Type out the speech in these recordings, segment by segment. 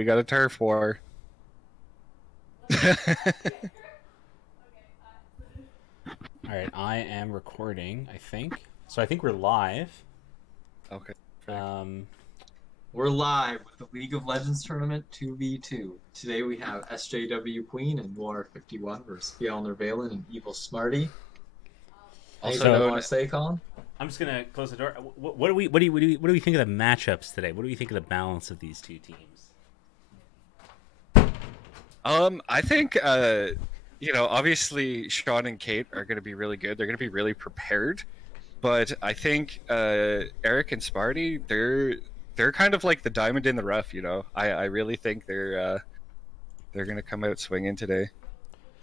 we got a turf war. All right, I am recording, I think. So I think we're live. Okay. Um, We're live with the League of Legends tournament 2v2. Today we have SJW Queen and Noir 51 versus Fjellner Valen and Evil Smarty. Also Anything you known want to say, Colin? I'm just gonna close the door. What do we think of the matchups today? What do we think of the balance of these two teams? I think obviously Sean and Kate are going to be really good. They're going to be really prepared, but I think Eric and Sparty, they're kind of like the diamond in the rough. I really think they're going to come out swinging today.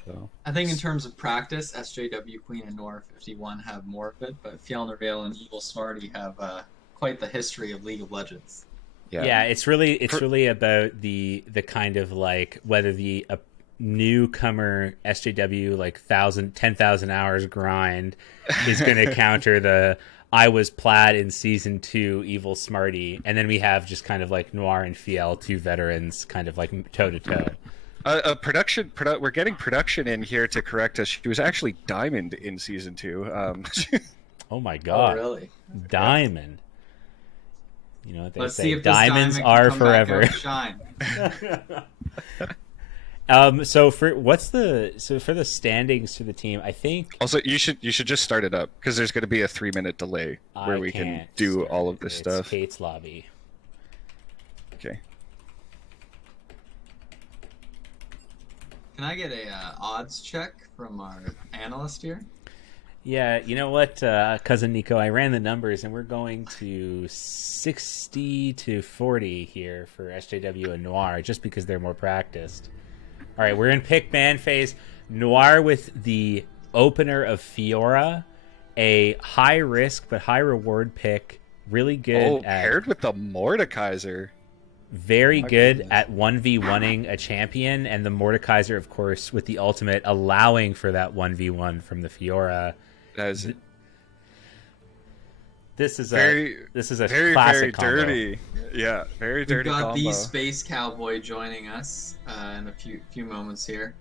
So I think in terms of practice, SJW Queen and Noir 51 have more of it, but Fjellner Valen and Evil Smarty have quite the history of League of Legends. Yeah, it's really about the kind of like whether the newcomer SJW like 10,000 hours grind is going to counter the I was plaid in season 2 Evil Smarty, and then we have just kind of like Noir and Fiel, two veterans, kind of like toe to toe. We're getting production in here to correct us. She was actually diamond in season 2. Oh my god! Oh, really? Diamond. You know what they Let's say? see if Diamonds this are diamond can come forever. back out and shine. So for the standings for the team, I think Also, you should just start it up because there's going to be a 3-minute delay where we can can't do start all of it. this It's stuff. Kate's lobby. Okay. Can I get a odds check from our analyst here? Yeah, you know what, cousin Nico, I ran the numbers and we're going to 60 to 40 here for SJW and Noir just because they're more practiced. All right, we're in pick ban phase. Noir with the opener of Fiora, a high risk but high reward pick. Really good paired with the Mordekaiser. Very My good goodness. at 1v1ing a champion, and the Mordekaiser, of course, with the ultimate allowing for that 1v1 from the Fiora. That is This is very a very classic combo. dirty. Yeah, very We've dirty got combo. the Space Cowboy joining us in a few moments here.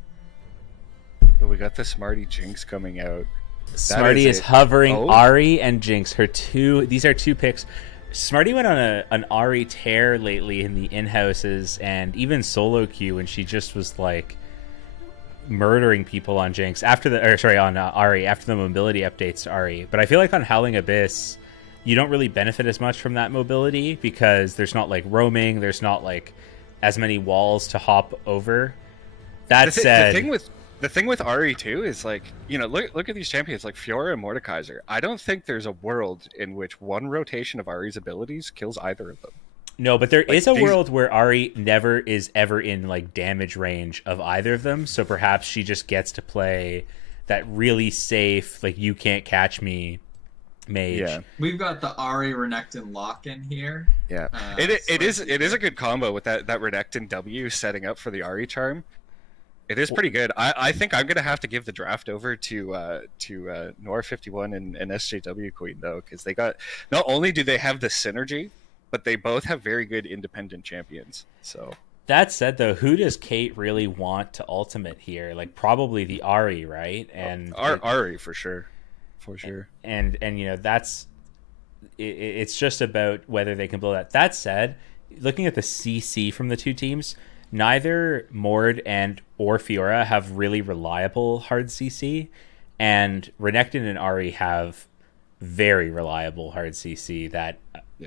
But we got the Smarty Jinx coming out. Smarty is it. hovering Oh. Ari and Jinx. These are two picks. Smarty went on an Ari tear lately in the in-houses and even solo queue, and she just was like murdering people on Jinx on Ari after the mobility updates to Ari. But I feel like on Howling Abyss, you don't really benefit as much from that mobility because there's not like roaming, there's not like as many walls to hop over. That said, the thing with Ari too is like, look at these champions like Fiora and Mordekaiser. I don't think there's a world in which one rotation of Ari's abilities kills either of them. no, but there Like, is a these- world where Ari never is ever in like damage range of either of them, so perhaps she just gets to play that really safe, like you can't catch me mage. Yeah. We've got the Ari Renekton lock-in here. Yeah, Uh, it is so- a good combo with that Renekton W setting up for the Ari charm. It is pretty good. I think I'm gonna have to give the draft over to Noir 51 and SJW Queen though, because they got, not only do they have the synergy, but they both have very good independent champions. So That said, though, who does Kate really want to ultimate here? Like probably the Ari, right? And Ari for sure. and that's it's just about whether they can blow that. That said, looking at the CC from the two teams, neither Mord or Fiora have really reliable hard CC, and Renekton and Ari have very reliable hard CC. That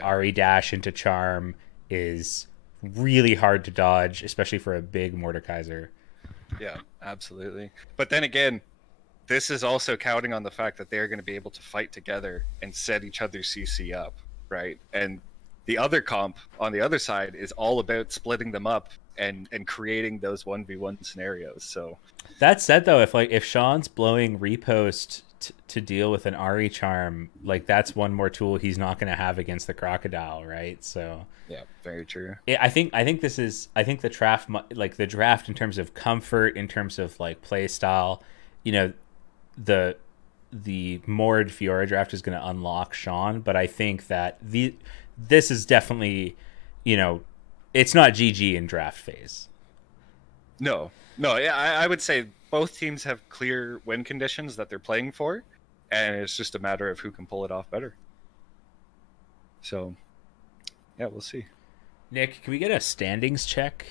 Ari dash into charm is really hard to dodge, especially for a big Mordekaiser. Yeah, absolutely. But then again, this is also counting on the fact that they're going to be able to fight together and set each other's CC up, right? And the other comp on the other side is all about splitting them up and creating those 1v1 scenarios. So That said, though, if Sean's blowing repost to deal with an Ari charm, like that's one more tool he's not going to have against the crocodile, right? So yeah, very true. I think the draft, like the draft in terms of comfort, in terms of like play style, the Mord Fiora draft is going to unlock Sean, but I think that this is definitely, it's not GG in draft phase. No, yeah, I would say both teams have clear win conditions that they're playing for, and it's just a matter of who can pull it off better. So, yeah, we'll see. Nick, can we get a standings check?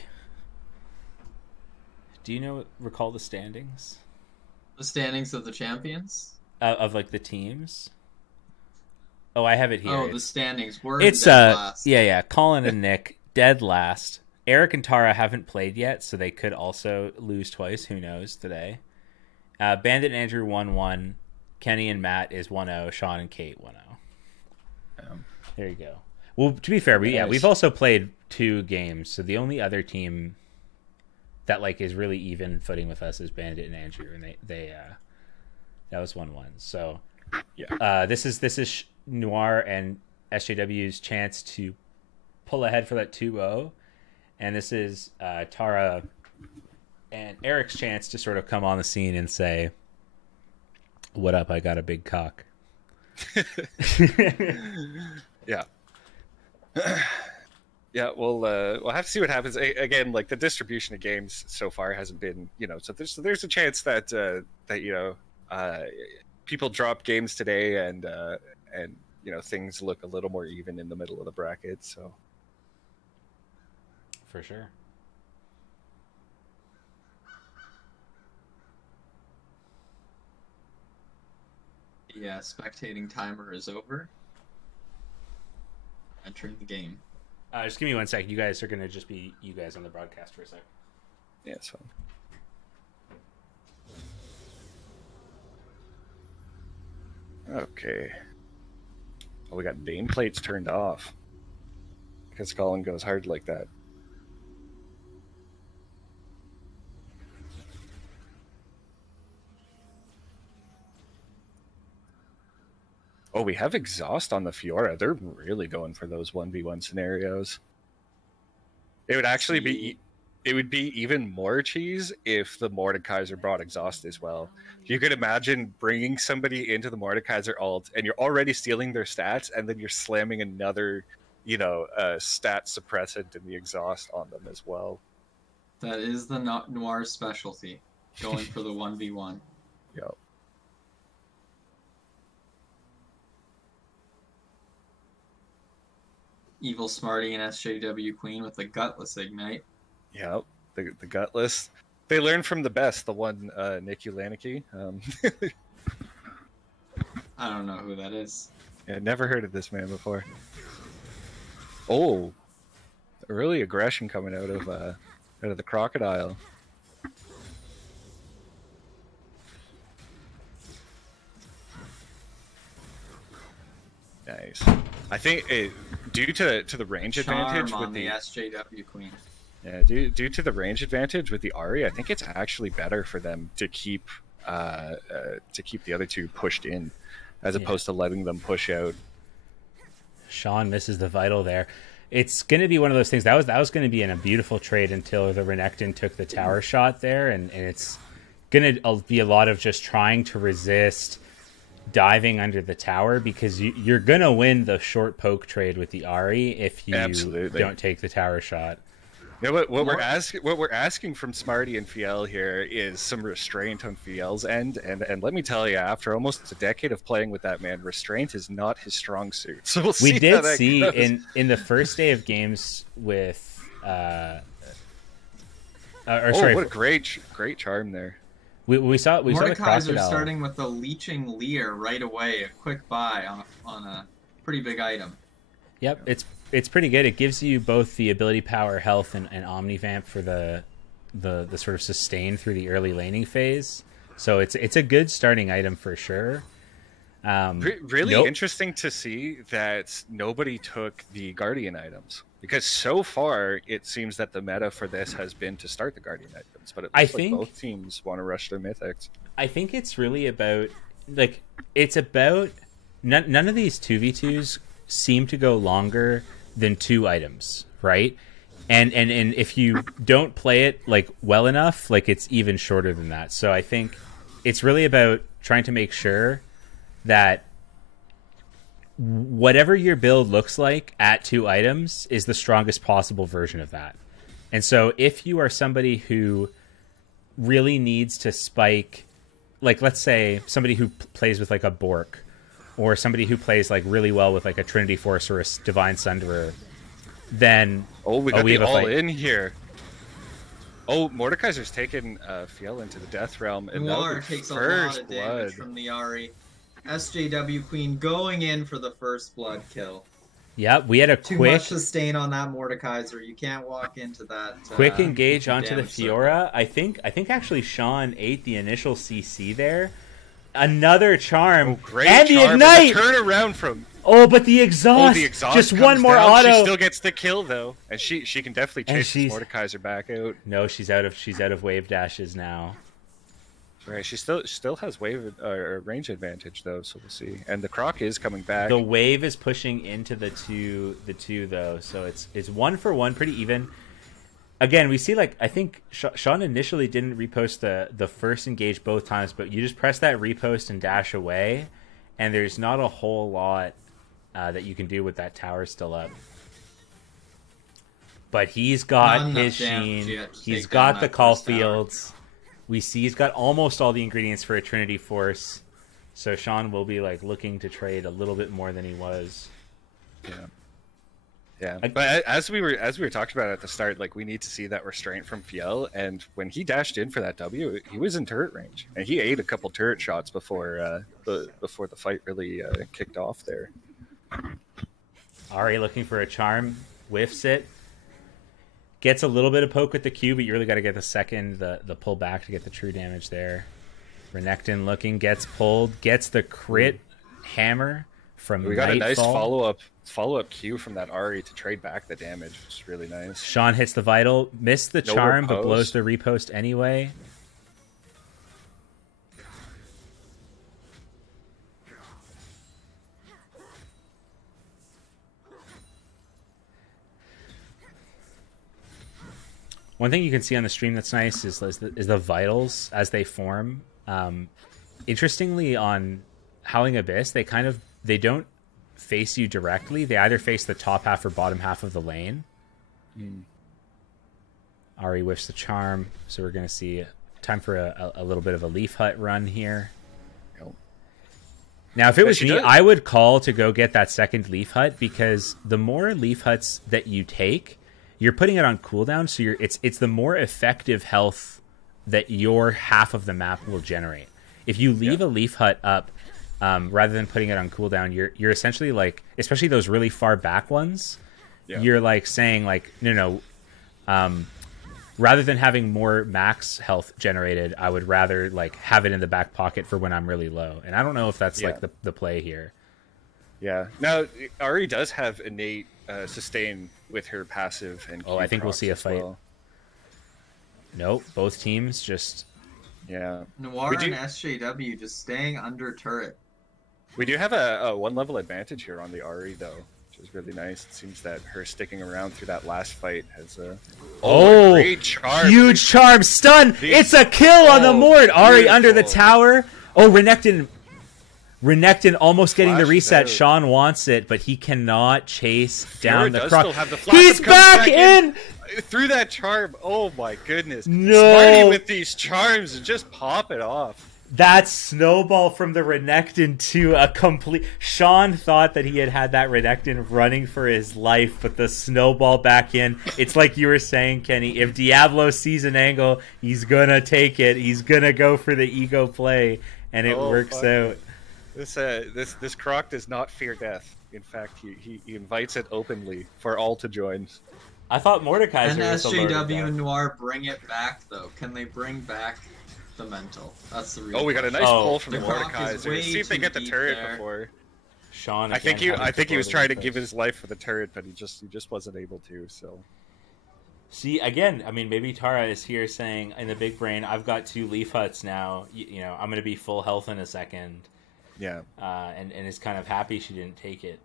Do you recall the standings? The standings of the champions? Of like the teams? Oh, I have it here. Oh, the standings. We're it's dead last. Yeah. Colin and Nick dead last. Eric and Tara haven't played yet, so they could also lose twice. Who knows today? Bandit and Andrew 1-1. Kenny and Matt is 1-0. Sean and Kate 1-0. There you go. Well, to be fair, we've also played 2 games, so the only other team that like is really even footing with us is Bandit and Andrew, and they that was 1-1. So yeah, this is Noir and SJW's chance to pull ahead for that 2-0, and this is Tara and Eric's chance to sort of come on the scene and say, "What up? I got a big cock." Yeah. Yeah, we'll have to see what happens. Again, like the distribution of games so far hasn't been, so there's a chance that people drop games today and things look a little more even in the middle of the bracket. So for sure. Yeah, spectating timer is over. Entering the game. Just give me 1 second. You guys are going to just be you guys on the broadcast for a sec. Yeah, it's fine. Okay. Well, we got nameplates turned off because Colin goes hard like that. Oh, we have exhaust on the Fiora. They're really going for those 1v1 scenarios. It would actually be even more cheese if the Mordekaiser brought exhaust as well. You could imagine bringing somebody into the Mordekaiser ult and you're already stealing their stats, and then you're slamming another, stat suppressant in the exhaust on them as well. That is the Noir specialty, going for the 1v1. Yep. Evil Smarty and SJW Queen with the Gutless Ignite. Yep, the Gutless. They learn from the best, the one Nick Ulaniki. I don't know who that is. Yeah, never heard of this man before. Oh, really aggression coming out of the crocodile. Nice. I think due to the range advantage with the SJW Queen. Yeah, due to the range advantage with the Ahri, I think it's actually better for them to keep the other two pushed in, as opposed to letting them push out. Sean misses the vital there. It's going to be one of those things that was going to be in a beautiful trade until the Renekton took the tower shot there, and it's going to be a lot of just trying to resist diving under the tower, because you're going to win the short poke trade with the Ahri if you don't take the tower shot. Yeah, what we're asking from Smarty and Fiel here is some restraint on Fiel's end, and let me tell you, after almost a decade of playing with that man, restraint is not his strong suit. So we'll see. We did see in the first day of games with what a great charm there. We saw the Crocodile starting with the Leeching Leer right away, a quick buy on a pretty big item. Yep, it's pretty good. It gives you both the ability power, health, and Omnivamp for the sort of sustain through the early laning phase. So it's a good starting item for sure. Really interesting to see that nobody took the Guardian items, because so far it seems that the meta for this has been to start the Guardian items, but it looks like both teams want to rush their mythics. I think it's really about none of these 2v2s seem to go longer than 2 items, right? And if you don't play it well enough, it's even shorter than that. So I think it's really about trying to make sure that whatever your build looks like at 2 items is the strongest possible version of that. And so if you are somebody who really needs to spike, like let's say somebody who plays with like a Bork, or somebody who plays like really well with like a Trinity Force or a Divine Sunderer, then we got we the have a all fight. in here. Oh, Mordekaiser's taken Fiel into the Death Realm, and Noir that'll be takes a lot first of damage blood. from the Ahri. SJW Queen going in for the first blood kill. Yeah, we had a Too quick much sustain on that Mordekaiser. You can't walk into that. quick engage onto the damage Fiora. I think actually Sean ate the initial CC there. Another charm. Oh, great and the charm, ignite. turn around from. Oh, but the exhaust. The exhaust just comes one more down. auto. She still gets the kill though, and she can definitely And chase she's- Mordekaiser back out. No, she's out of wave dashes now. Right, she still has wave or range advantage though, so we'll see. And the Croc is coming back. The wave is pushing into the two though, so it's 1 for 1, pretty even. Again, we see like I think Sean initially didn't repost the first engage both times, but you just press that repost and dash away, and there's not a whole lot that you can do with that tower still up. But he's got Not his enough damage Sheen, yet to he's take got down the that call first tower. fields. We see he's got almost all the ingredients for a Trinity Force. So Sean will be like looking to trade a little bit more than he was. Yeah, but as we were talking about at the start, like we need to see that restraint from Fiel, and when he dashed in for that W, he was in turret range, and he ate a couple turret shots before the fight really kicked off there. Ahri looking for a charm, whiffs it, gets a little bit of poke with the Q, but you really got to get the pull back to get the true damage there. Renekton looking, gets pulled, gets the crit hammer from We got Nightfall. a nice follow-up Q from that Ahri to trade back the damage, which is really nice. Sean hits the vital, missed the No charm, but repose. blows the repost anyway. One thing you can see on the stream that's nice is the vitals as they form. Interestingly, on Howling Abyss, they don't face you directly. They either face the top half or bottom half of the lane. Ahri whiffs the charm, so we're going to see time for a little bit of a Leaf Hut run here. Yep. Now, if it was she me, does. I would call to go get that second Leaf Hut, because the more Leaf Huts that you take, you're putting it on cooldown, so it's the more effective health that your half of the map will generate. If you leave a Leaf Hut up, rather than putting it on cooldown, you're essentially like, especially those really far back ones, you're like saying like, no, rather than having more max health generated, I would rather like have it in the back pocket for when I'm really low. And I don't know if that's like the play here. Yeah. Now, Ahri does have innate sustain with her passive and I think we'll procs see a as fight. well. Nope, both teams just... Yeah. Noir We do- and SJW just staying under turret. We do have a 1-level advantage here on the Ahri, though, which is really nice. It seems that her sticking around through that last fight has a great charm. Huge charm, stun! It's a kill on the Mord! Ahri under the beautiful. tower. Oh, Renekton almost getting the Flashed reset. out. Sean wants it, but he cannot chase down the does Croc. still have the flash He's that comes back in! through that charm. Oh my goodness! No. Smarty with these charms and just pop it off. That snowball from the Renekton to a complete... Sean thought that he had that Renekton running for his life, but the snowball back in. It's like you were saying, Kenny, if Diablo sees an angle, he's gonna take it. He's gonna go for the ego play, and it works fuck. out. This Croc does not fear death. In fact, he invites it openly for all to join. I thought Mordekaiser And was the Lord of SJW Death. and Noir bring it back, though. Can they bring back the mental? That's the real Oh, we got a nice question. pull from The Croc is Mordekaiser. way See if they too get the deep turret there. before. Sean, I think again, he was having trying to the give repost. his life for the turret, but he just wasn't able to. So See, again, I mean, maybe Tara is here saying, in the big brain, I've got 2 Leaf Huts now. You know, I'm going to be full health in a second. yeah. And is kind of happy she didn't take it.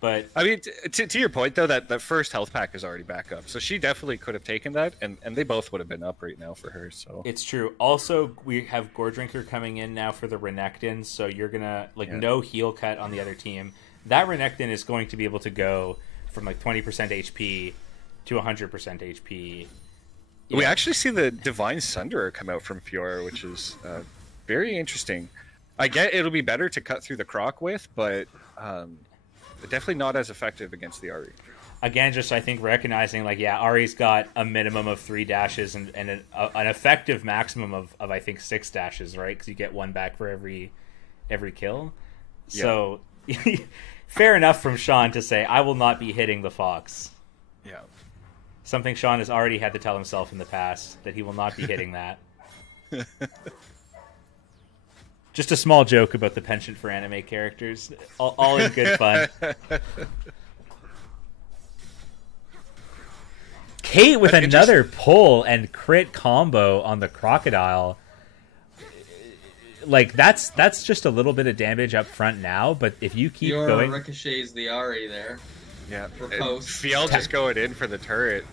But I mean, to your point though, that first health pack is already back up, so she definitely could have taken that, and they both would have been up right now for her. So it's true. Also, we have Gore Drinker coming in now for the Renekton, so you're going to, no heal cut on the other team. that Renekton is going to be able to go from like 20% HP to 100% HP. We actually see the Divine Sunderer come out from Fiora, which is very interesting. I get it'll be better to cut through the Croc with, but definitely not as effective against the Ahri. Again, just I think recognizing like, yeah, Ahri's got a minimum of 3 dashes and an effective maximum of I think 6 dashes, right? Because you get 1 back for every kill. Yeah. So fair enough from Sean to say, I will not be hitting the Fox. Yeah. Something Sean has already had to tell himself in the past, that he will not be hitting that. Just a small joke about the penchant for anime characters. All in good fun. Kate with another pull and crit combo on the Crocodile. Like, that's just a little bit of damage up front now, but if you keep going... ricochets the Ahri there. Yeah. Fiel just going in for the turret.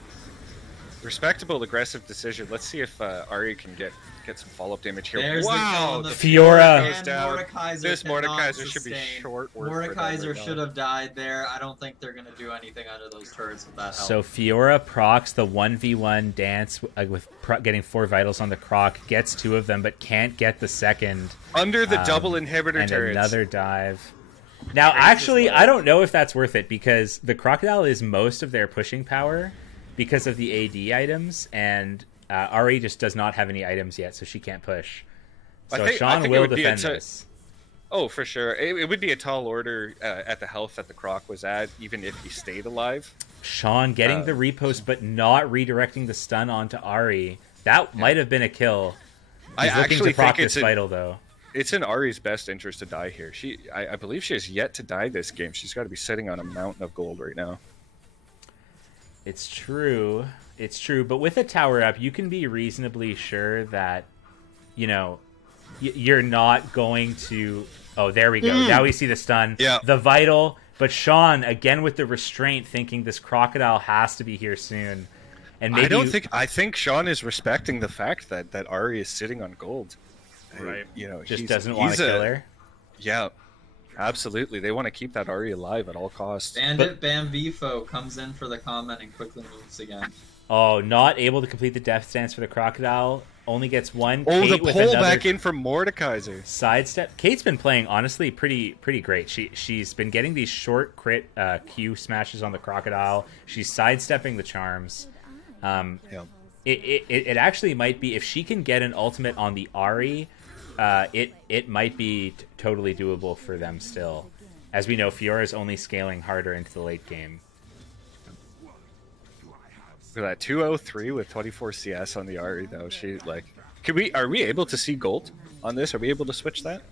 Respectable, aggressive decision. Let's see if Ahri can get some follow-up damage here. There's wow! The Fiora goes down. This Mordekaiser should be short. Mordekaiser should have died there. I don't think they're going to do anything under those turrets with that help. So Fiora procs the 1v1 dance with getting 4 vitals on the Croc, gets 2 of them, but can't get the second. Under the double inhibitor and turrets. Another dive. Now, actually, I don't know if that's worth it, because the Crocodile is most of their pushing power because of the AD items, and Ahri just does not have any items yet, so she can't push. So Sean will defend this. Oh, for sure. It would be a tall order at the health that the Croc was at, even if he stayed alive. Sean getting the repost, but not redirecting the stun onto Ahri. That might have been a kill. He's looking to proc this vital, though. It's in Ahri's best interest to die here. I believe she has yet to die this game. She's got to be sitting on a mountain of gold right now. It's true. It's true. But with a tower up, you can be reasonably sure that, you know, you're not going to... Oh, there we go. Now we see the stun. Yeah. The vital. But Sean, again with the restraint, thinking this Crocodile has to be here soon. And maybe I think Sean is respecting the fact that Ahri is sitting on gold. Right. You know, just doesn't want to kill her. Yeah. Absolutely. They want to keep that Ahri alive at all costs. Bandit Bamvifo comes in for the comment and quickly moves again. Oh, not able to complete the death stance for the Crocodile. Only gets 1. Oh, Kate the pull back in from Mordekaiser. Sidestep. Kate's been playing, honestly, pretty great. She's been getting these short crit Q smashes on the Crocodile. She's sidestepping the charms. It actually might be, if she can get an ultimate on the Ahri, it might be totally doable for them still. As we know, Fiora is only scaling harder into the late game. Look at that 203 with 24 CS on the Ahri though. She like, are we able to see gold on this? Are we able to switch that?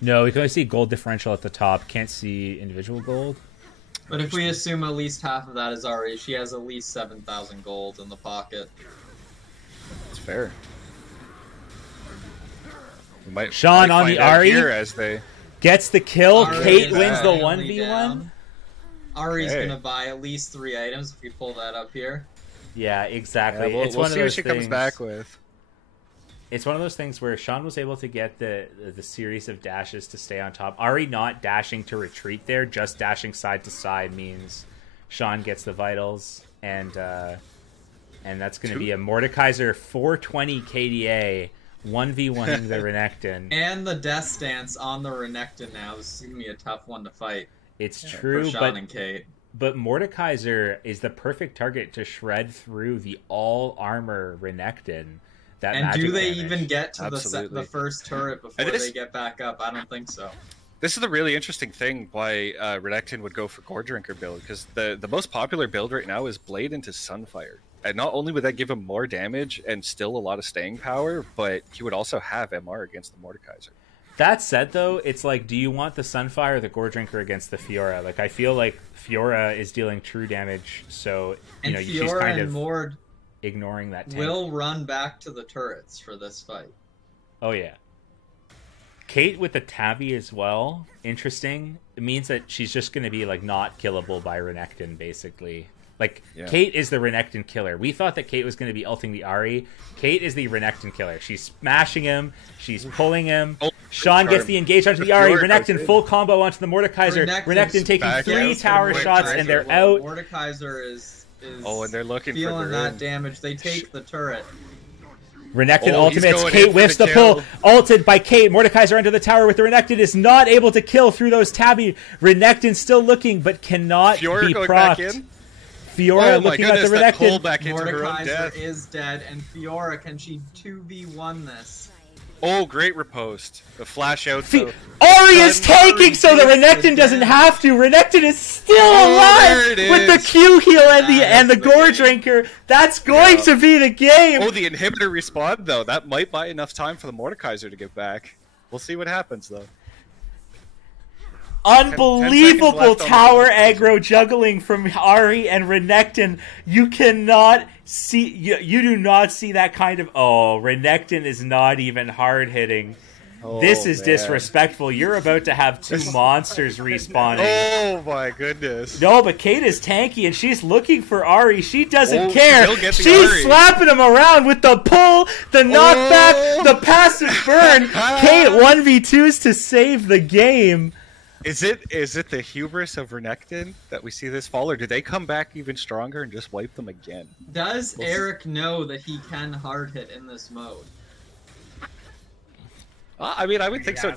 No, we can only see gold differential at the top. Can't see individual gold. But if we assume at least half of that is Ahri, she has at least 7,000 gold in the pocket. It's fair. Sean on the Ahri gets the kill. Ahri Kate wins the 1v1. Ahri's gonna buy at least 3 items if we pull that up here. Yeah, exactly. Yeah, it's we'll one see of those what she things, comes back with. It's one of those things where Sean was able to get the series of dashes to stay on top. Ahri not dashing to retreat there, just dashing side to side means Sean gets the vitals, and that's going to be a Mordekaiser 420 KDA 1v1 the Renekton. And the death stance on the Renekton now. This is going to be a tough one to fight. It's true, for Sean and Kate. But Mordekaiser is the perfect target to shred through the all armor Renekton. And do they even get to the first turret before they get back up? I don't think so. This is the really interesting thing why Renekton would go for Gore Drinker build, because the most popular build right now is Blade into Sunfire. And not only would that give him more damage and still a lot of staying power, but he would also have MR against the Mordekaiser. That said, though, it's like, do you want the Sunfire or the Gore Drinker against the Fiora? Like, I feel like Fiora is dealing true damage, so she's kind of Mord ignoring that tank. Will run back to the turrets for this fight. Oh, yeah. Kate with the Tavi as well. Interesting. It means that she's just going to be, like, not killable by Renekton, basically. Like, Yeah. Kate is the Renekton killer. We thought that Kate was going to be ulting the Ahri. Kate is the Renekton killer. She's smashing him. She's pulling him. Oh, Sean gets the engage onto the Ahri. Fiora Renekton goes in. full combo onto the Mordekaiser. Renekton taking back 3 out. tower shots, and they're out. Mordekaiser is Oh, and they're looking for feeling the that ring. damage. They take the turret. Renekton Oh, he's ultimates. going in Kate for whiffs the the pull. kill. Ulted by Kate. Mordekaiser under the tower with the Renekton is not able to kill through those Tabby. Renekton still looking, but cannot Fiora be going back procced. in. Fiora Oh my looking goodness, at the that pull Renekton. back into her own Mordekaiser death. is dead, and Fiora, can she 2v1 this? Oh, great riposte. The flash out. though. Ari is Done. taking so the Ari takes Renekton the doesn't damage. have to. Renekton is still Oh, alive there it with the is. Q heal and the That is the Gore game. Drinker. That's going Yeah. to be the game. Oh, the inhibitor respawn though. That might buy enough time for the Mordekaiser to get back. We'll see what happens though. 10 Unbelievable seconds left on the tower Mordekaiser. aggro juggling from Ari and Renekton. You cannot see. You do not see that kind of. Oh, Renekton is not even hard hitting. This Oh, is man. disrespectful. You're about to have 2 monsters respawning. Oh my goodness. No, but Kate is tanky and she's looking for Ari. She doesn't Oh, care. she'll get the She's Ari. slapping him around with the pull, the knockback, Oh. the passive burn. Kate 1v2s to save the game. Is it the hubris of Renekton that we see this fall, or do they come back even stronger and just wipe them again? Does We'll see. Eric know that he can hard hit in this mode? I mean, I would think so.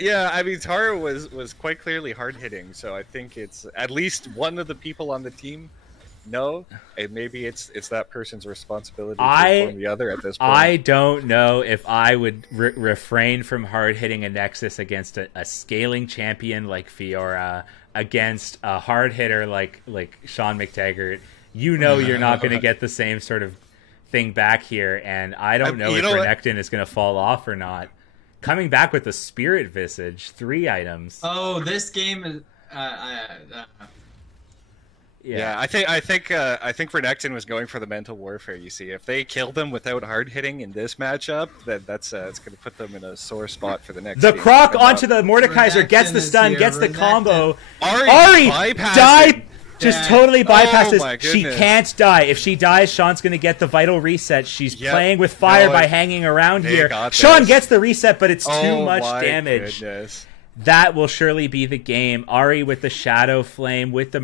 Yeah, I mean, Tara was quite clearly hard hitting, so I think it's at least one of the people on the team know, and maybe it's that person's responsibility to inform the other at this point. I don't know if I would refrain from hard hitting a Nexus against a scaling champion like Fiora, against a hard hitter like Sean McTaggart. You know you're not going to get the same sort of thing back here, and I don't know you if know what? Renekton is going to fall off or not. Coming back with the Spirit Visage, 3 items. Oh, this game is. Yeah, I think Renekton was going for the mental warfare. You see, if they kill them without hard hitting in this matchup, then that's it's going to put them in a sore spot for the next. The game. Croc Come onto up. the Mordekaiser, gets Renekton the is stun, here, gets the Renekton. combo. Ari die! bypassing. Just Dead. totally bypasses. my She goodness. can't die. If she dies, Sean's going to get the vital reset. She's Yep. playing with fire No, by hanging around they here. got Sean this. gets the reset, but it's too Oh much my damage. goodness. That will surely be the game. Ari with the Shadow Flame, with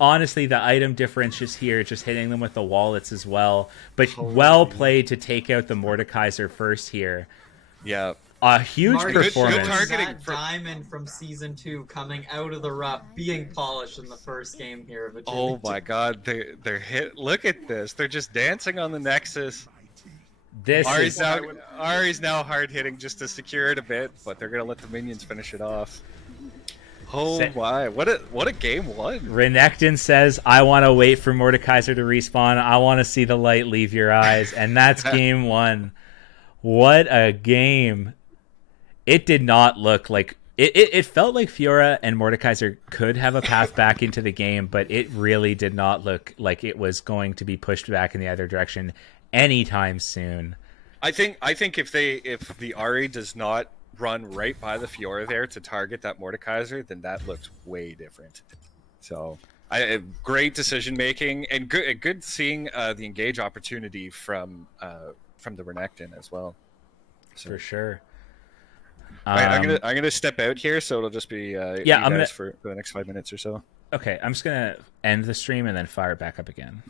honestly, the item differentials here, just hitting them with the wallets as well. But well played to take out the Mordekaiser first here. Yeah. A huge Marty performance. Good targeting that from- diamond from season 2 coming out of the rough, being polished in the first game here of Agility. Oh my God, they're hit. Look at this. They're just dancing on the Nexus. This is Ari's now hard hitting just to secure it a bit, but they're gonna let the minions finish it off. Oh Set- my! What a game one! Renekton says, I want to wait for Mordekaiser to respawn. I want to see the light leave your eyes. And that's game 1. What a game. It did not look like... It felt like Fiora and Mordekaiser could have a path back into the game, but it really did not look like it was going to be pushed back in the other direction anytime soon. I think if the Ari does not run right by the Fiora there to target that Mordekaiser, then that looks way different. So, great decision making and good seeing the engage opportunity from the Renekton as well. So, For sure. right, I'm gonna step out here, so it'll just be I'm guys for the next 5 minutes or so. Okay, I'm just going to end the stream and then fire it back up again.